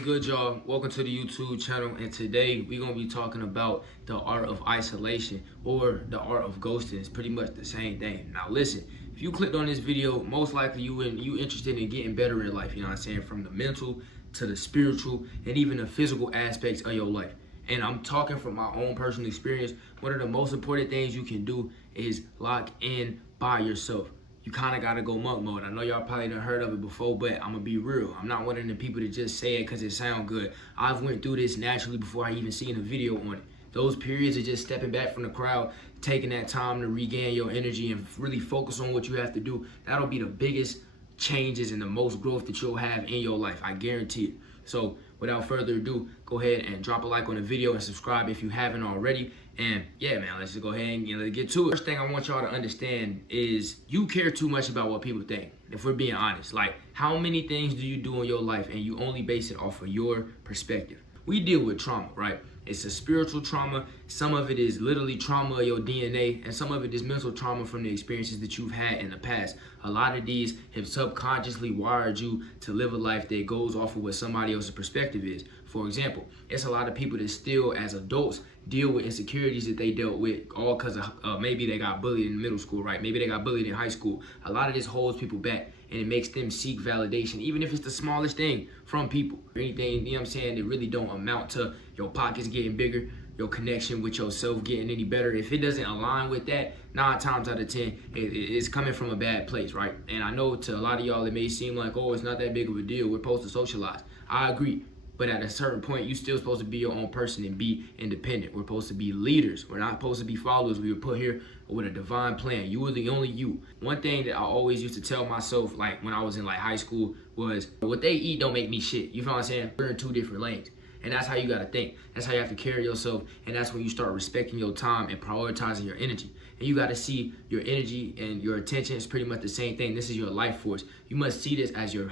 good, y'all? Welcome to the YouTube channel, and today we're gonna be talking about the art of isolation or the art of ghosting. It's pretty much the same thing. Now listen, if you clicked on this video, most likely you interested in getting better in life, you know what I'm saying? From the mental to the spiritual and even the physical aspects of your life. And I'm talking from my own personal experience. One of the most important things you can do is lock in by yourself. You kind of got to go monk mode. I know y'all probably done heard of it before, but I'm going to be real. I'm not one of the people to just say it because it sounds good. I've went through this naturally before I even seen a video on it. Those periods of just stepping back from the crowd, taking that time to regain your energy and really focus on what you have to do, that'll be the biggest changes and the most growth that you'll have in your life. I guarantee it. So without further ado, go ahead and drop a like on the video and subscribe if you haven't already. And yeah, man, let's just go ahead and let's get to it. First thing I want y'all to understand is you care too much about what people think. If we're being honest, like how many things do you do in your life and you only base it off of your perspective? We deal with trauma, right? It's a spiritual trauma. Some of it is literally trauma of your DNA, and some of it is mental trauma from the experiences that you've had in the past. A lot of these have subconsciously wired you to live a life that goes off of what somebody else's perspective is. For example, it's a lot of people that still, as adults, deal with insecurities that they dealt with all because of maybe they got bullied in middle school, right? Maybe they got bullied in high school. A lot of this holds people back, and it makes them seek validation, even if it's the smallest thing from people. Anything, you know what I'm saying, that really don't amount to your pockets getting bigger, your connection with yourself getting any better. If it doesn't align with that, 9 times out of 10, it's coming from a bad place, right? And I know to a lot of y'all, it may seem like, oh, it's not that big of a deal. We're supposed to socialize. I agree. But at a certain point, you're still supposed to be your own person and be independent. We're supposed to be leaders. We're not supposed to be followers. We were put here with a divine plan. You are the only you. One thing that I always used to tell myself, like when I was in like high school, was what they eat don't make me shit. You feel what I'm saying? We're in 2 different lanes. And that's how you gotta think. That's how you have to carry yourself. And that's when you start respecting your time and prioritizing your energy. And you gotta see your energy and your attention is pretty much the same thing. This is your life force. You must see this as your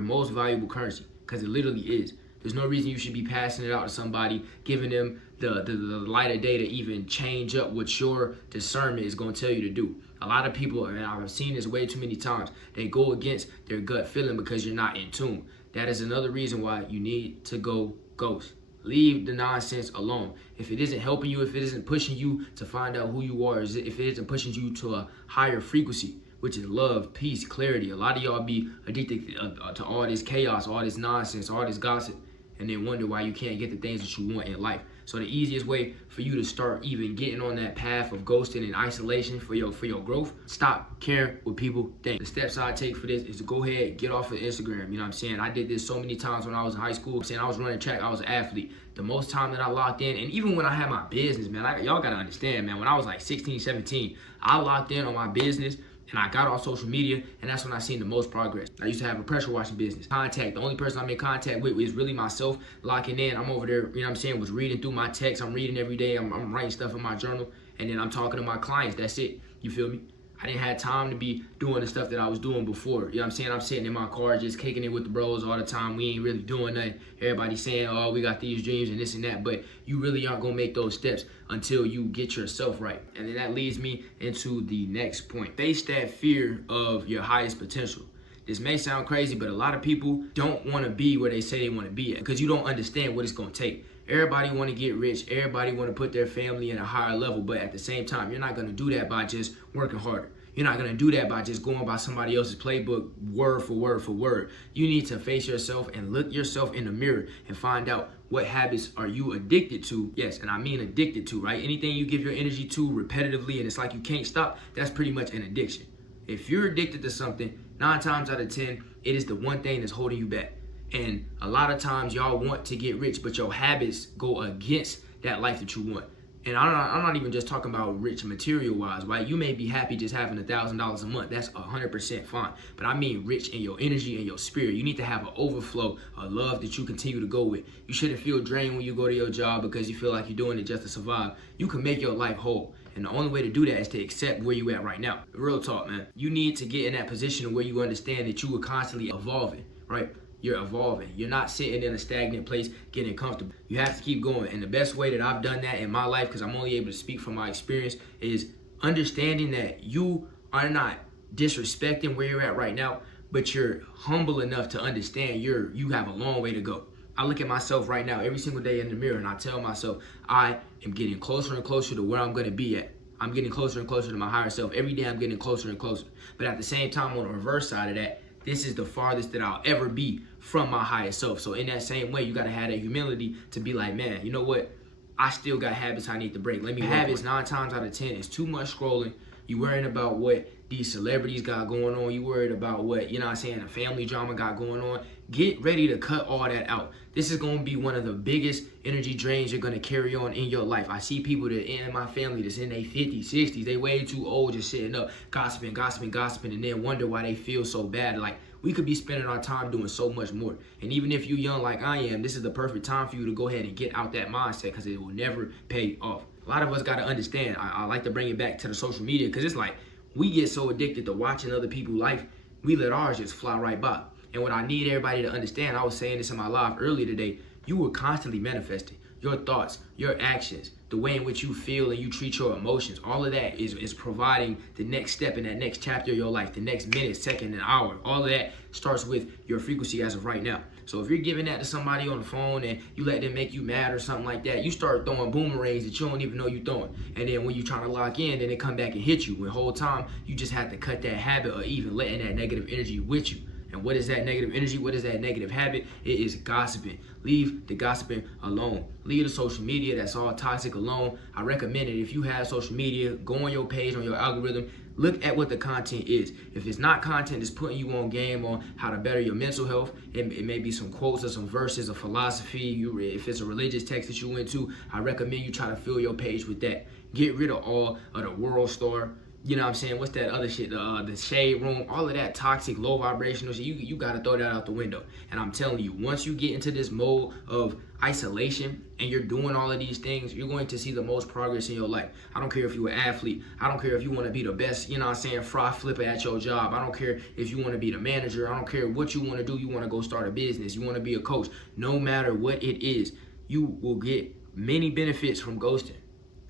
most valuable currency, because it literally is. There's no reason you should be passing it out to somebody, giving them the light of day to even change up what your discernment is going to tell you to do. A lot of people, and I've seen this way too many times, they go against their gut feeling because you're not in tune. That is another reason why you need to go ghost. Leave the nonsense alone. If it isn't helping you, if it isn't pushing you to find out who you are, if it isn't pushing you to a higher frequency, which is love, peace, clarity. A lot of y'all be addicted to all this chaos, all this nonsense, all this gossip, and then wonder why you can't get the things that you want in life. So the easiest way for you to start even getting on that path of ghosting and isolation for your growth, stop caring what people think. The steps I take for this is to go ahead, get off of Instagram. You know what I'm saying? I did this so many times when I was in high school. I'm saying I was running track, I was an athlete. The most time that I locked in, and even when I had my business, man, y'all gotta understand, man, when I was like 16, 17, I locked in on my business. And I got off social media, and that's when I seen the most progress. I used to have a pressure washing business. The only person I'm in contact with is really myself, locking in. I'm over there, you know what I'm saying, was reading through my text. I'm reading every day. I'm writing stuff in my journal, and then I'm talking to my clients. That's it. You feel me? I didn't have time to be doing the stuff that I was doing before. You know what I'm saying? I'm sitting in my car just kicking it with the bros all the time. We ain't really doing nothing. Everybody's saying, oh, we got these dreams and this and that. But you really aren't going to make those steps until you get yourself right. And then that leads me into the next point. Face that fear of your highest potential. This may sound crazy, but a lot of people don't want to be where they say they want to be at because you don't understand what it's going to take. Everybody want to get rich. Everybody want to put their family in a higher level. But at the same time, you're not going to do that by just working harder. You're not going to do that by just going by somebody else's playbook word for word for word. You need to face yourself and look yourself in the mirror and find out what habits are you addicted to. Yes, and I mean addicted to, right? Anything you give your energy to repetitively and it's like you can't stop, that's pretty much an addiction. If you're addicted to something, 9 times out of 10, it is the one thing that's holding you back. And a lot of times y'all want to get rich, but your habits go against that life that you want. And I'm not even just talking about rich material-wise, right? You may be happy just having $1,000 a month. That's 100% fine. But I mean rich in your energy and your spirit. You need to have an overflow of love that you continue to go with. You shouldn't feel drained when you go to your job because you feel like you're doing it just to survive. You can make your life whole. And the only way to do that is to accept where you at right now. Real talk, man. You need to get in that position where you understand that you are constantly evolving, right? You're evolving. You're not sitting in a stagnant place getting comfortable. You have to keep going. And the best way that I've done that in my life, because I'm only able to speak from my experience, is understanding that you are not disrespecting where you're at right now, but you're humble enough to understand you have a long way to go. I look at myself right now every single day in the mirror and I tell myself, I am getting closer and closer to where I'm going to be at. I'm getting closer and closer to my higher self. Every day I'm getting closer and closer. But at the same time, on the reverse side of that, this is the farthest that I'll ever be from my higher self. So in that same way, you got to have that humility to be like, man, you know what? I still got habits I need to break. Let me habits 9 times out of 10 is too much scrolling. You worrying about what these celebrities got going on. You worried about what, you know what I'm saying, the family drama got going on. Get ready to cut all that out. This is going to be one of the biggest energy drains you're going to carry on in your life. I see people that in my family that's in their 50s, 60s. They way too old just sitting up, gossiping, and then wonder why they feel so bad. Like, we could be spending our time doing so much more. And even if you're young like I am, this is the perfect time for you to go ahead and get out that mindset because it will never pay off. A lot of us got to understand, I like to bring it back to the social media because it's like we get so addicted to watching other people's life, we let ours just fly right by. And what I need everybody to understand, I was saying this in my live earlier today, you were constantly manifesting. Your thoughts, your actions, the way in which you feel and you treat your emotions, all of that is providing the next step in that next chapter of your life, the next minute, second, and hour. All of that starts with your frequency as of right now. So if you're giving that to somebody on the phone and you let them make you mad or something like that, you start throwing boomerangs that you don't even know you're throwing. And then when you're trying to lock in, then they come back and hit you. When the whole time, you just have to cut that habit of even letting that negative energy with you. And what is that negative energy? What is that negative habit? It is gossiping. Leave the gossiping alone. Leave the social media that's all toxic alone. I recommend it. If you have social media, go on your page, on your algorithm, look at what the content is. If it's not content that's putting you on game on how to better your mental health, it may be some quotes or some verses or philosophy. If it's a religious text that you went to, I recommend you try to fill your page with that. Get rid of all of the world star. You know what I'm saying? What's that other shit? The shade room, all of that toxic, low vibrational shit. You got to throw that out the window. And I'm telling you, once you get into this mode of isolation and you're doing all of these things, you're going to see the most progress in your life. I don't care if you're an athlete. I don't care if you want to be the best, you know what I'm saying, fry flipper at your job. I don't care if you want to be the manager. I don't care what you want to do. You want to go start a business. You want to be a coach. No matter what it is, you will get many benefits from ghosting.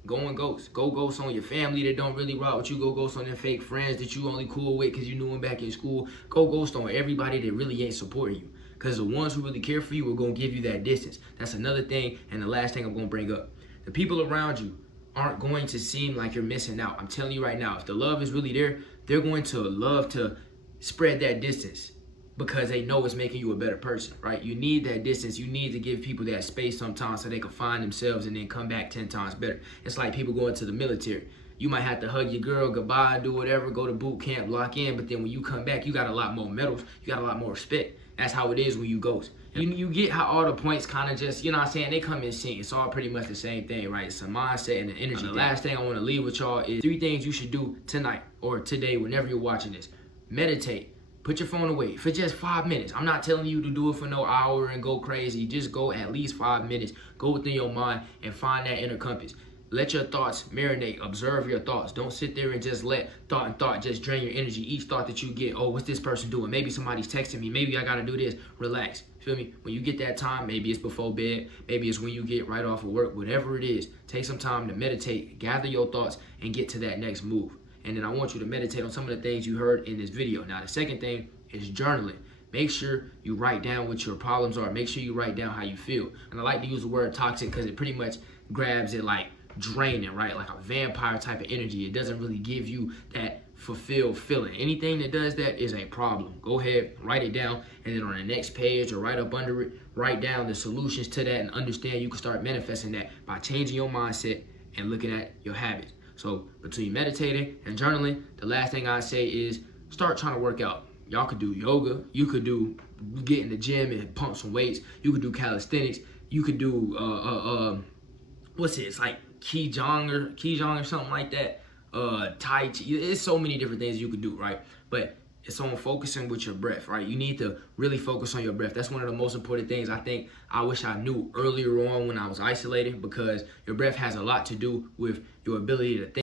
Go and ghost. Go ghost on your family that don't really rock with you. Go ghost on them fake friends that you only cool with because you knew them back in school. Go ghost on everybody that really ain't supporting you. Because the ones who really care for you are going to give you that distance. That's another thing, and the last thing I'm going to bring up. The people around you aren't going to seem like you're missing out. I'm telling you right now, if the love is really there, they're going to love to spread that distance because they know it's making you a better person, right? You need that distance. You need to give people that space sometimes so they can find themselves and then come back 10 times better. It's like people going to the military. You might have to hug your girl goodbye, do whatever, go to boot camp, lock in, but then when you come back, you got a lot more medals. You got a lot more respect. That's how it is when you ghost. You get how all the points kind of just, you know what I'm saying, they come in sync. It's all pretty much the same thing, right? It's a mindset and an energy. The last thing I want to leave with y'all is 3 things you should do tonight or today whenever you're watching this. Meditate. Put your phone away for just 5 minutes. I'm not telling you to do it for no hour and go crazy. Just go at least 5 minutes. Go within your mind and find that inner compass. Let your thoughts marinate. Observe your thoughts. Don't sit there and just let thought just drain your energy. Each thought that you get, oh, what's this person doing? Maybe somebody's texting me. Maybe I got to do this. Relax. Feel me? When you get that time, maybe it's before bed. Maybe it's when you get right off of work. Whatever it is, take some time to meditate, gather your thoughts, and get to that next move. And then I want you to meditate on some of the things you heard in this video. Now, the second thing is journaling. Make sure you write down what your problems are. Make sure you write down how you feel. And I like to use the word toxic because it pretty much grabs it like draining, right? Like a vampire type of energy. It doesn't really give you that fulfilled feeling. Anything that does that is a problem. Go ahead, write it down, and then on the next page or right up under it, write down the solutions to that and understand you can start manifesting that by changing your mindset and looking at your habits. So between meditating and journaling, the last thing I say is start trying to work out. Y'all could do yoga. You could get in the gym and pump some weights. You could do calisthenics. You could do what's it? It's like Qigong or something like that. Tai Chi. It's so many different things you could do, right? But it's on focusing with your breath, right? You need to really focus on your breath. That's one of the most important things I think I wish I knew earlier on when I was isolated, because your breath has a lot to do with your ability to think.